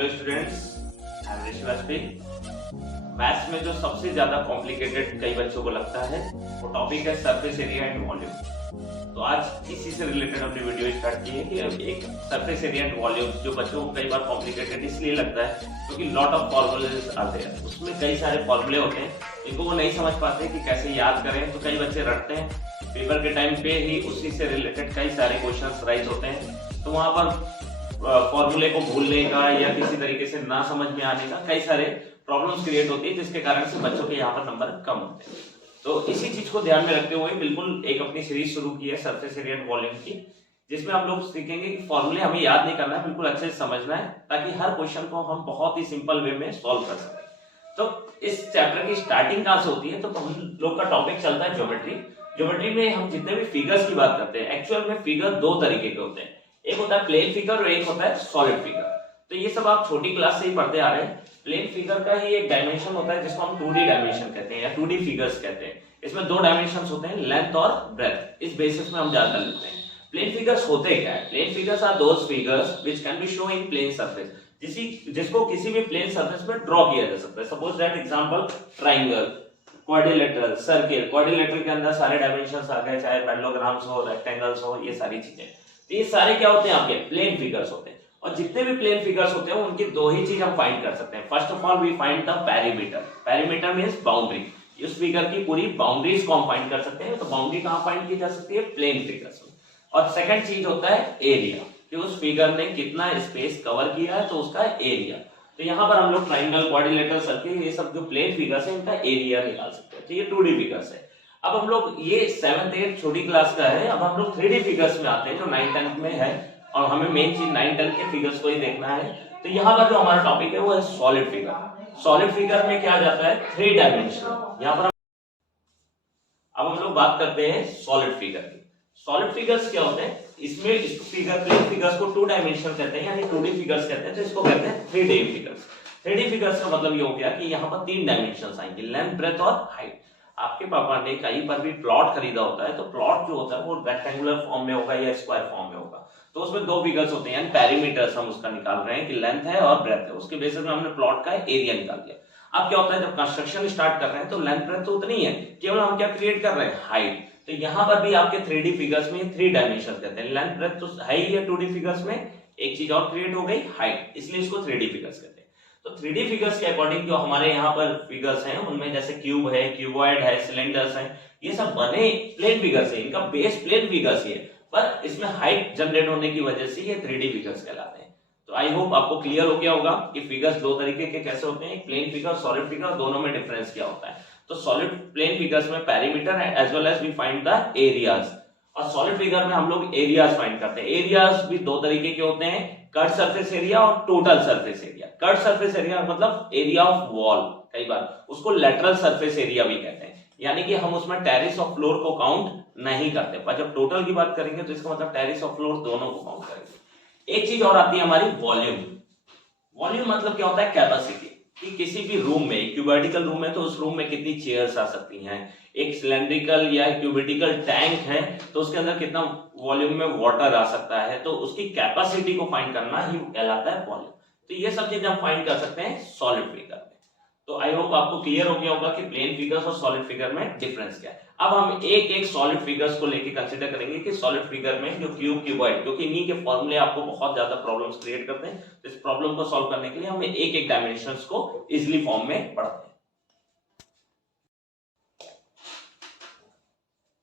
Hello students, I am Rishi Vajpayee. Maths में जो सबसे ज्यादा कॉम्प्लिकेटेड कई बच्चों को लगता है वो टॉपिक है सरफेस एरिया एंड वॉल्यूम। तो आज इसी से रिलेटेड हमने वीडियो स्टार्ट की है कि एक सरफेस एरिया एंड वॉल्यूम जो बच्चों को कई बार कॉम्प्लिकेटेड इसलिए लगता है क्योंकि लॉट ऑफ फॉर्मूलेज आते हैं, उसमें कई सारे फॉर्मूले होते हैं, इनको वो नहीं समझ पाते कि कैसे याद करें। तो कई बच्चे रटते हैं, पेपर के टाइम पे ही उसी से रिलेटेड कई सारे क्वेश्चंस राइज होते हैं, तो वहां पर फॉर्मूले को भूलने का या किसी तरीके से ना समझ में आने का कई सारे प्रॉब्लम्स क्रिएट होती है, जिसके कारण से बच्चों के यहाँ पर नंबर कम होते हैं। तो इसी चीज को ध्यान में रखते हुए बिल्कुल एक अपनी सीरीज शुरू की है सरफेस एरिया एंड वॉल्यूम की, जिसमें हम लोग सीखेंगे कि फॉर्मूले हमें याद नहीं करना है, बिल्कुल अच्छे से समझना है ताकि हर क्वेश्चन को हम बहुत ही सिंपल वे में सॉल्व कर सकें। तो इस चैप्टर की स्टार्टिंग कहाँ से होती है, तो हम लोग का टॉपिक चलता है ज्योमेट्री। ज्योमेट्री में हम जितने भी फिगर्स की बात करते हैं, एक्चुअल में फिगर दो तरीके के होते हैं, एक होता है प्लेन फिगर और एक होता है सॉलिड फिगर। तो ये सब आप छोटी क्लास से ही पढ़ते आ रहे हैं। प्लेन फिगर का ही एक डायमेंशन होता है जिसको हम 2D डायमेंशन कहते हैं या 2D फिगर्स कहते हैं। इसमें दो डायमेंशंस होते हैं, लेंथ और ब्रेथ। इस बेसिस में हम ज्यादा लेते हैं। प्लेन फिगर्स होते क्या है? Plane figures are those figures which can be show in plane surface, जिसको किसी भी प्लेन सरफेस पर ड्रॉ किया जा सकता है। Suppose that example triangle, quadrilateral, circle. Quadrilateral के अंदर सारे डायमेंशंस आ गए, चाहे पैरेललोग्राम्स हो, रेक्टेंगल्स हो, ये सारी चीजें। तो ये सारे क्या होते हैं? आपके प्लेन फिगर्स होते हैं। और जितने भी प्लेन फिगर्स होते हैं उनकी दो ही चीज हम फाइंड कर सकते हैं। First of all we find the perimeter. Perimeter means boundary. इस फिगर की पूरी बाउंड्रीज को हम फाइंड कर सकते हैं। तो बाउंड्री कहां फाइंड की जा सकती है? प्लेन फिगर्स में। और सेकंड चीज होता है एरिया, कि उस फिगर ने कितना स्पेस कवर किया है, तो उसका एरिया। तो यहाँ पर हम लोग ट्राइंगल, क्वाड्रिलेटरल, सर्किल, ये सब जो प्लेन फिगर्स है इनका एरिया निकाल सकते हैं। तो ये 2D फिगर्स है। अब हम लोग ये 7th 8th छोटी क्लास का है, अब हम लोग 3D फिगर्स में आते हैं जो 9th 10th में है, और हमें मेन चीज 9th 10th के फिगर्स को ही देखना है। तो यहाँ पर जो हमारा टॉपिक है वो है सॉलिड फिगर। सॉलिड फिगर में क्या जाता है? 3 डायमेंशन। यहाँ पर अब हम लोग बात करते हैं सॉलिड फिगर की। सॉलिड फिगर्स क्या होते हैं? इसमें इस फिगर, प्लेन फिगर्स को 2 डायमेंशन कहते हैं, यानी 2D फिगर्स कहते हैं, तो इसको कहते हैं 3D फिगर्स। 3D फिगर्स का मतलब ये हो गया कि यहाँ पर 3 डायमेंशंस आएंगे, लेंथ, ब्रेथ और हाइट। आपके पापा ने कहीं पर भी प्लॉट खरीदा होता है, तो प्लॉट जो होता है वो रेक्टेंगुलर फॉर्म में होगा या स्क्वायर फॉर्म में होगा। तो उसमें दो फिगर्स होते हैं, यानी पेरीमीटर्स हम उसका निकाल रहे हैं कि लेंथ है और ब्रेथ है। उसके बेसिस में हमने प्लॉट का एरिया निकाल दिया। अब क्या होता है, जब कंस्ट्रक्शन स्टार्ट कर रहे हैं तो लेंथ ब्रेथ तो उतनी है, केवल हम क्या क्रिएट कर रहे हैं? हाइट। तो यहाँ पर भी आपके 3D फिगर्स में 3 डायमेंशन कहते हैं। लेंथ ब्रेथ तो है ही है 2D फिगर्स में, एक चीज और क्रिएट हो गई, हाइट, इसलिए इसको 3D फिगर्स कहते हैं। तो 3D फिगर्स के अकॉर्डिंग जो हमारे यहाँ पर फिगर्स हैं उनमें जैसे क्यूब है, क्यूबॉइड है, सिलेंडर्स हैं, ये सब बने प्लेन फिगर्स है। इनका बेस प्लेन फिगर्स ही है, पर इसमें हाइट जनरेट होने की वजह से ये 3D फिगर्स कहलाते हैं। तो आई होप आपको क्लियर हो गया होगा कि फिगर्स दो तरीके के कैसे होते हैं, प्लेन फिगर, सॉलिड फिगर, दोनों में डिफरेंस क्या होता है। तो सॉलिड प्लेन फिगर्स में पेरीमीटर है as well as we find the areas, और सॉलिड फिगर में हम लोग एरियाज फाइंड करते हैं। एरियाज भी दो तरीके के होते हैं, कट सरफेस एरिया और total surface area. Cut surface area मतलब एरिया ऑफ वॉल, कई बार उसको लेटरल सरफेस एरिया भी कहते हैं, यानी कि हम उसमें टेरेस और फ्लोर को काउंट नहीं करते, पर जब टोटल की बात करेंगे तो इसका मतलब टेरेस और फ्लोर दोनों को काउंट करेंगे। एक चीज और आती है हमारी वॉल्यूम। वॉल्यूम मतलब क्या होता है? कैपेसिटी, कि किसी भी रूम में, क्यूबिकल रूम है तो उस रूम में कितनी चेयर्स आ सकती हैं। एक सिलेंड्रिकल या क्यूबिकल टैंक है तो उसके अंदर कितना वॉल्यूम में वाटर आ सकता है, तो उसकी कैपेसिटी को फाइंड करना ही कहलाता है वॉल्यूम। तो ये सब चीज हम फाइंड कर सकते हैं सॉलिड फिगर में। तो आई होप आपको क्लियर हो गया होगा कि प्लेन फिगर्स और सॉलिड फिगर में डिफरेंस क्या है। अब हम एक एक सॉलिड फिगर्स को लेके कंसीडर करेंगे कि सॉलिड फिगर में जो क्यूब, क्यूबॉइड, क्योंकि इन्हीं के फॉर्मूले आपको बहुत ज्यादा प्रॉब्लम्स क्रिएट करते हैं, तो इस प्रॉब्लम को सॉल्व करने के लिए हमें एक एक डायमेंशंस को इजीली फॉर्म में पढ़ते हैं।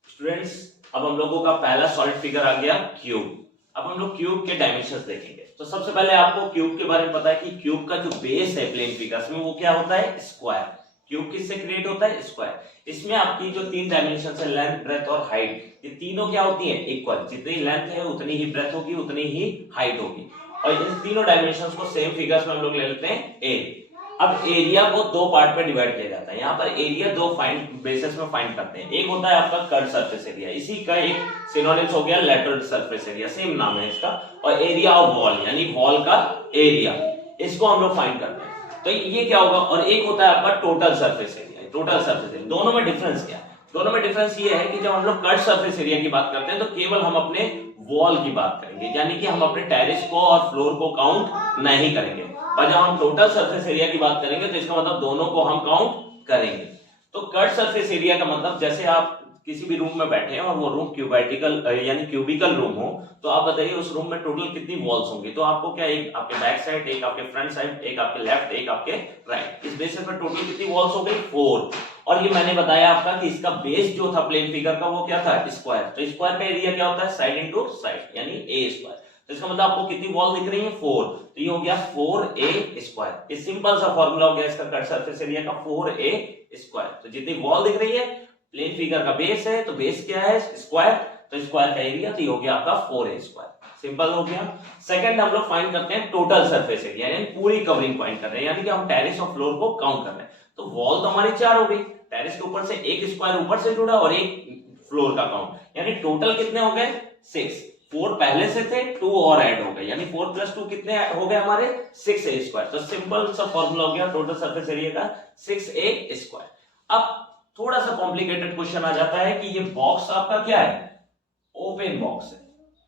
स्टूडेंट्स, अब हम लोगों का पहला सॉलिड फिगर आ गया क्यूब। अब हम लोग क्यूब के डायमेंशंस देखेंगे। तो सबसे पहले आपको क्यूब के बारे में पता है कि क्यूब का जो बेस है प्लेन फिगर्स में वो क्या होता है? स्क्वायर। क्यूब किससे क्रिएट होता है? स्क्वायर। इसमें आपकी जो 3 डायमेंशन है, लेंथ, ब्रेथ और हाइट, ये तीनों क्या होती हैं? इक्वल। जितनी लेंथ है उतनी ही ब्रेथ होगी, उतनी ही हाइट होगी। और इन तीनों डायमेंशंस को सेम फिगर्स में हम लोग ले लेते हैं ए। अब एरिया को दो पार्ट में डिवाइड किया जाता है। यहाँ पर एरिया दो बेसिस में फाइंड करते हैं। एक होता है आपका कट सरफेस एरिया, इसी का एक सिनोनिम्स हो गया लेटरल सरफेस एरिया, सेम नाम है इसका। और एरिया ऑफ वॉल, यानी वॉल का एरिया, इसको हम लोग फाइंड करते हैं। तो ये क्या होगा? और एक होता है आपका total surface area. Total surface area, दोनों में डिफरेंस क्या है? दोनों में डिफरेंस ये है कि जब हम लोग कट सरफेस एरिया की बात करते हैं तो केवल हम अपने वॉल की बात करेंगे, यानी कि हम अपने टेरेस को और फ्लोर को काउंट नहीं करेंगे। और जब हम टोटल सरफेस एरिया की बात करेंगे तो इसका मतलब दोनों को हम काउंट करेंगे। तो कट सरफेस एरिया का मतलब जैसे आप किसी भी रूम में बैठे हैं और वो रूम क्यूबिकल यानी क्यूबिकल रूम हो, तो आप बताइए उस रूम में टोटल कितनी वॉल्स होंगी। तो आपको क्या, एक आपके बैक साइड, एक आपके फ्रंट साइड, एक आपके लेफ्ट, एक आपके राइट, इस बेसिस पर टोटल कितनी वॉल्स हो गई 4। और ये मैंने बताया आपका कि इसका बेस जो था प्लेन फिगर का वो क्या था, स्क्वायर। तो स्क्वायर का एरिया क्या होता है, साइड इंटू साइड, यानी ए स्क्वायर। तो इसका मतलब आपको कितनी वॉल दिख रही है 4, तो ये हो गया 4a स्क्वायर। ये सिंपल सा फॉर्मूला हो गया इसका कट सरफेस एरिया का, 4a स्क्वायर। तो जितनी वॉल दिख रही है, प्लेन फिगर का बेस है, तो बेस क्या है स्क्वायर, तो स्क्वायर का एरिया तो ये हो गया आपका 4a स्क्वायर। सिंपल हो गया। सेकंड हम लोग फाइंड करते हैं टोटल सरफेस एरिया, यानी पूरी कवरिंग फाइंड कर रहे हैं, यानी कि हम टेरेस और फ्लोर को काउंट कर रहे हैं। तो वॉल तो हमारी 4 हो गई, टेरेस के ऊपर से एक स्क्वायर ऊपर से जुड़ा और एक फ्लोर का काउंट, यानी टोटल कितने हो गए 6। 4 पहले से थे, 2 और ऐड हो गए, यानी 4 + 2 कितने हो गए हमारे 6a स्क्वायर। तो सिंपल सा फॉर्मूला हो गया टोटल सरफेस एरिया का 6a स्क्वायर। अब थोड़ा सा कॉम्प्लिकेटेड क्वेश्चन आ जाता है कि ये बॉक्स आपका क्या है, ओपन बॉक्स है।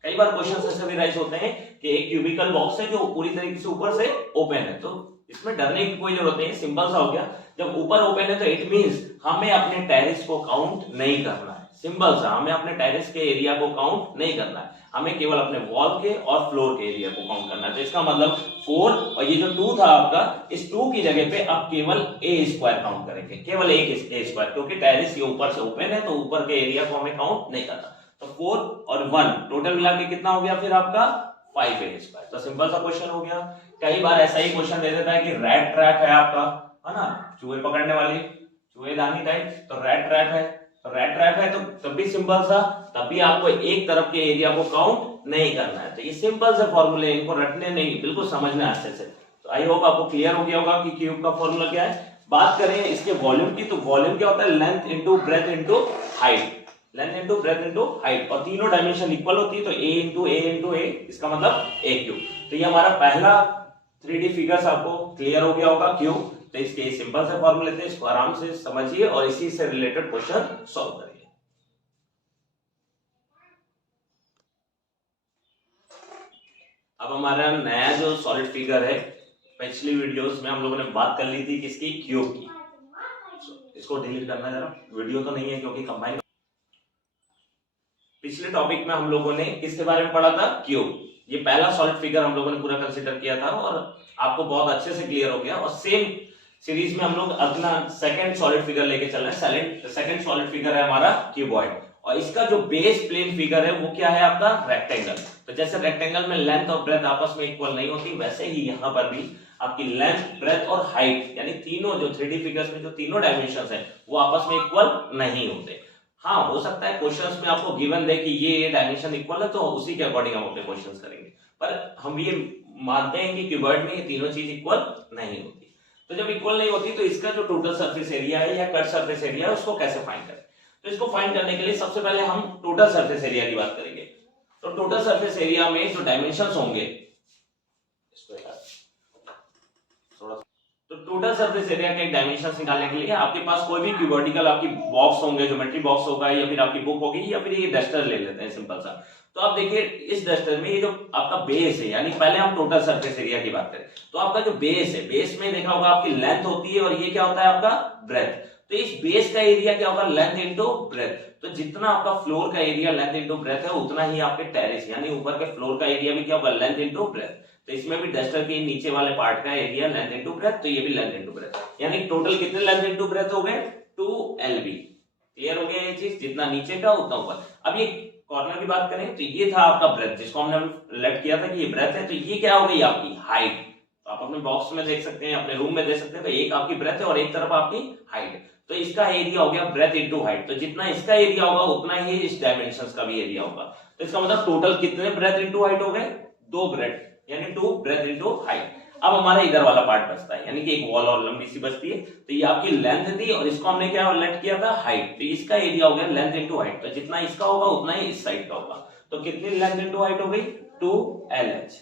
कई बार क्वेश्चन ऐसे भी राइज होते हैं कि एक क्यूबिकल बॉक्स है जो पूरी तरीके से ऊपर से ओपन है, तो इसमें डरने की कोई जरूरत नहीं, सिंपल सा हो गया। जब ऊपर ओपन है तो इट मींस हमें अपने टेरेस को काउंट नहीं करना है। सिंपल सा, हमें अपने टेरेस के एरिया को काउंट नहीं करना है, हमें केवल अपने वॉल के और फ्लोर के एरिया को काउंट करना है। तो इसका मतलब 4 और ये जो 2 था आपका, इस 2 की जगह पे अब केवल a स्क्वायर काउंट करेंगे, केवल एक a स्क्वायर, क्योंकि टेरेस के ऊपर से ओपन है तो ऊपर के एरिया को हमें काउंट नहीं करना। तो 4 और 1 टोटल मिला के कितना हो गया फिर आपका 5a स्क्वायर। तो सिंपल सा क्वेश्चन हो गया। कई बार ऐसा ही क्वेश्चन दे देता है कि रैट ट्रैप है आपका, है ना, चूहे पकड़ने वाली चूहेदानी टाइप, तो रैट ट्रैप है, तो रैट ट्रैप है तो तब भी सिंपल सा, तब भी आपको एक तरफ के एरिया को काउंट नहीं करना है। तो ये सिंपल से फॉर्मूले, इनको रटने नहीं, बिल्कुल समझना है अच्छे से। तो आई होप आपको क्लियर हो गया होगा कि क्यूब का फॉर्मूला क्या है। बात करें इसके वॉल्यूम की, तो वॉल्यूम क्या होता है, length into breadth into height, length into breadth into height, और तीनों डायमेंशन इक्वल होती है, तो a into a into a, इसका मतलब a क्यूब। तो ये हमारा पहला 3D फिगर्स आपको क्लियर हो गया होगा क्यूब। तो इसके सिंपल से फॉर्मूले थे, इसको आराम से समझिए और इसी से रिलेटेड क्वेश्चन सॉल्व करिए। अब हमारा नया जो सॉलिड फिगर है, पिछली वीडियोस में हम लोगों ने बात कर ली थी किसकी, क्यूब की। इसको डिलीट करना है जरा, वीडियो तो नहीं है क्योंकि कंबाइन। पिछले टॉपिक में हम लोगों ने किसके बारे में पढ़ा था, क्यूब। ये पहला सॉलिड फिगर हम लोगों ने पूरा कंसीडर किया था और आपको बहुत अच्छे से क्लियर हो गया। और सेम सीरीज में हम लोग अपना सेकंड सॉलिड फिगर लेके चल रहे हैं। सेकंड सॉलिड फिगर है हमारा क्यूबॉइड, और इसका जो बेस प्लेन फिगर है वो क्या है आपका, रेक्टेंगल। तो जैसे रेक्टेंगल में लेंथ और ब्रेथ आपस में इक्वल नहीं होती, वैसे ही यहाँ पर भी आपकी लेंथ, ब्रेथ और हाइट, यानी तीनों जो 3D फिगर्स में जो तीनों डायमेंशंस हैं वो आपस में इक्वल नहीं होते। हाँ, हो सकता है क्वेश्चंस में आपको गिवन दे कि ये डायमेंशन इक्वल है, तो उसी के अकॉर्डिंग हम अपने क्वेश्चंस करेंगे, पर हम ये मानते हैं कि क्यूबॉइड में ये तीनों चीज इक्वल नहीं होती। तो जब इक्वल नहीं होती तो इसका जो टोटल सरफेस एरिया है या कट सरफेस एरिया है उसको कैसे फाइंड करें। तो इसको फाइंड करने के लिए सबसे पहले हम टोटल सरफेस एरिया की बात करेंगे। तो टोटल सरफेस एरिया में जो डायमेंशंस होंगे, इसको थोड़ा, तो टोटल सरफेस एरिया के डायमेंशंस निकालने के लिए आपके पास कोई भी क्यूबॉइडिकल आपकी बॉक्स होंगे, ज्योमेट्री बॉक्स होगा, या फिर आपकी बुक होगी, या फिर ये डस्टर ले लेते हैं सिंपल सा। तो आप देखिए इस डस्टर में ये जो आपका बेस है, यानी पहले हम टोटल सरफेस एरिया की बात करें, तो आपका जो बेस है, बेस में देखा होगा आपकी लेंथ होती है और ये क्या होता है आपका ब्रेथ। तो इस बेस का एरिया क्या होगा, लेंथ इंटू ब्रेथ। तो जितना आपका फ्लोर का एरिया लेंथ इंटू ब्रेथ है, उतना ही आपके टेरेस यानी ऊपर के फ्लोर का एरिया भी क्या होगा, लेंथ इंटू ब्रेथ। तो इसमें भी डस्टर के नीचे वाले पार्ट का एरिया लेंथ इंटू ब्रेथ, तो ये भी लेंथ इंटू ब्रेथ, यानी टोटल कितने लेंथ इंटू ब्रेथ हो गए 2lb। क्लियर हो गया ये चीज, जितना नीचे का उतना ऊपर। अब ये कॉर्नर की बात करें तो ये था आपका ब्रेथ, जिसको हमने लेफ्ट किया था कि ये ब्रेथ है, तो ये क्या हो गई आपकी हाइट। तो आप अपने बॉक्स में देख सकते हैं, अपने रूम में देख सकते हैं, तो एक आपकी ब्रेथ है और एक तरफ आपकी हाइट। तो इसका एरिया हो गया ब्रेथ इंटू हाइट। तो जितना इसका एरिया होगा उतना ही इस डायमेंशंस का भी एरिया होगा। तो इसका मतलब टोटल कितने ब्रेथ इंटू हाइट हो गए, 2 ब्रेथ, यानी 2 ब्रेथ इंटू हाइट। अब हमारा इधर वाला पार्ट बचता है, यानी कि एक वॉल और लंबी सी बचती है। तो ये आपकी लेंथ थी और इसको हमने क्या लेट किया था, हाइट। तो इसका एरिया हो गया लेंथ इंटू हाइट। तो जितना इसका होगा उतना ही इस साइड का होगा। तो कितनी लेंथ इंटू हाइट हो गई, 2lh।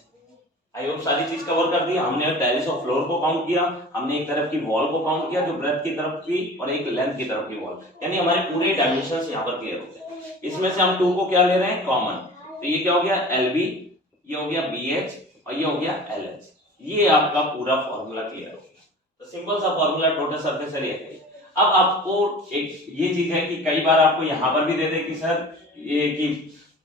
आई होप सारी चीज कवर कर दी। हमने टेरेस और फ्लोर को काउंट किया, हमने एक तरफ की वॉल को काउंट किया जो ब्रेथ की तरफ की और एक लेंथ की तरफ की वॉल, यानी हमारे पूरे डायमेंशंस यहाँ पर क्लियर होते हैं। इसमें से हम 2 को क्या ले रहे हैं कॉमन, तो ये क्या हो गया LB, ये हो गया BH और ये हो गया LH। ये आपका पूरा फॉर्मूला क्लियर हो गया। तो सिंपल सा फॉर्मूला टोटल सरफेस एरिया है। अब आपको एक ये चीज है कि कई बार आपको यहाँ पर भी दे दे कि सर ये कि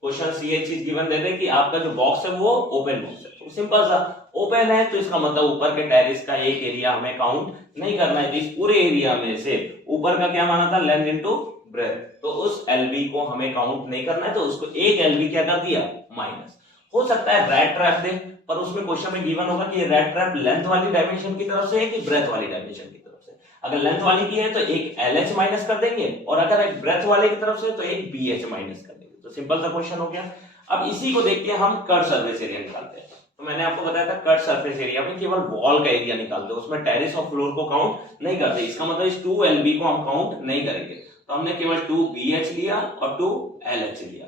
क्वेश्चन ये चीज गिवन दे दे कि आपका जो बॉक्स है वो ओपन बॉक्स है। तो सिंपल सा ओपन है तो इसका मतलब ऊपर के टेरेस का एक एरिया हमें काउंट नहीं करना है। इस पूरे एरिया में से ऊपर का क्या माना था लेंथ इनटू ब्रेथ, तो उस LB को हमें काउंट नहीं करना है, तो उसको एक LB क्या कर दिया माइनस। हो सकता है रेड ट्रैप दे, पर उसमें क्वेश्चन में गिवन होगा कि ये रेड ट्रैप लेंथ वाली डायमेंशन की तरफ से है कि ब्रेथ वाली डायमेंशन की तरफ से। अगर लेंथ वाली की है तो एक LH माइनस कर देंगे और अगर एक ब्रेथ वाले की तरफ से तो एक BH माइनस कर देंगे। तो सिंपल सा क्वेश्चन हो गया। अब इसी को देख के हम कट सरफेस एरिया निकालते हैं। तो मैंने आपको बताया था कट सरफेस एरिया में केवल वॉल का एरिया निकालते हैं, उसमें टेरेस और फ्लोर को काउंट नहीं करते। इसका मतलब इस 2 LB को हम काउंट नहीं करेंगे। तो हमने केवल 2 BH लिया और 2 LH लिया,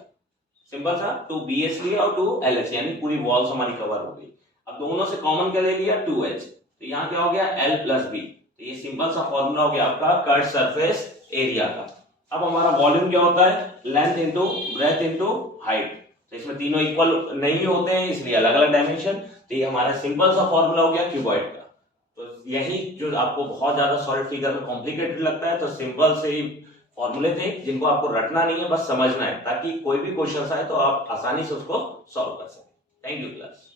सिंपल सा 2 BH लिया और 2 LH, यानी पूरी वॉल्स हमारी कवर हो गई। अब दोनों से कॉमन क्या ले लिया 2H, तो यहाँ क्या हो गया L + B। तो ये सिंपल सा फॉर्मूला हो गया आपका कट सरफेस एरिया का। अब हमारा वॉल्यूम क्या होता है length into breadth into height. तो इसमें तीनों इक्वल नहीं होते हैं इसलिए अलग अलग डायमेंशन। तो ये हमारा सिंपल सा फॉर्मूला हो गया क्यूबॉइड का। तो यही जो आपको बहुत ज्यादा सॉलिड फिगर में कॉम्प्लिकेटेड लगता है, तो सिंपल से ही फॉर्मूले थे जिनको आपको रटना नहीं है, बस समझना है, ताकि कोई भी क्वेश्चन आए तो आप आसानी से उसको सॉल्व कर सकें। Thank you class.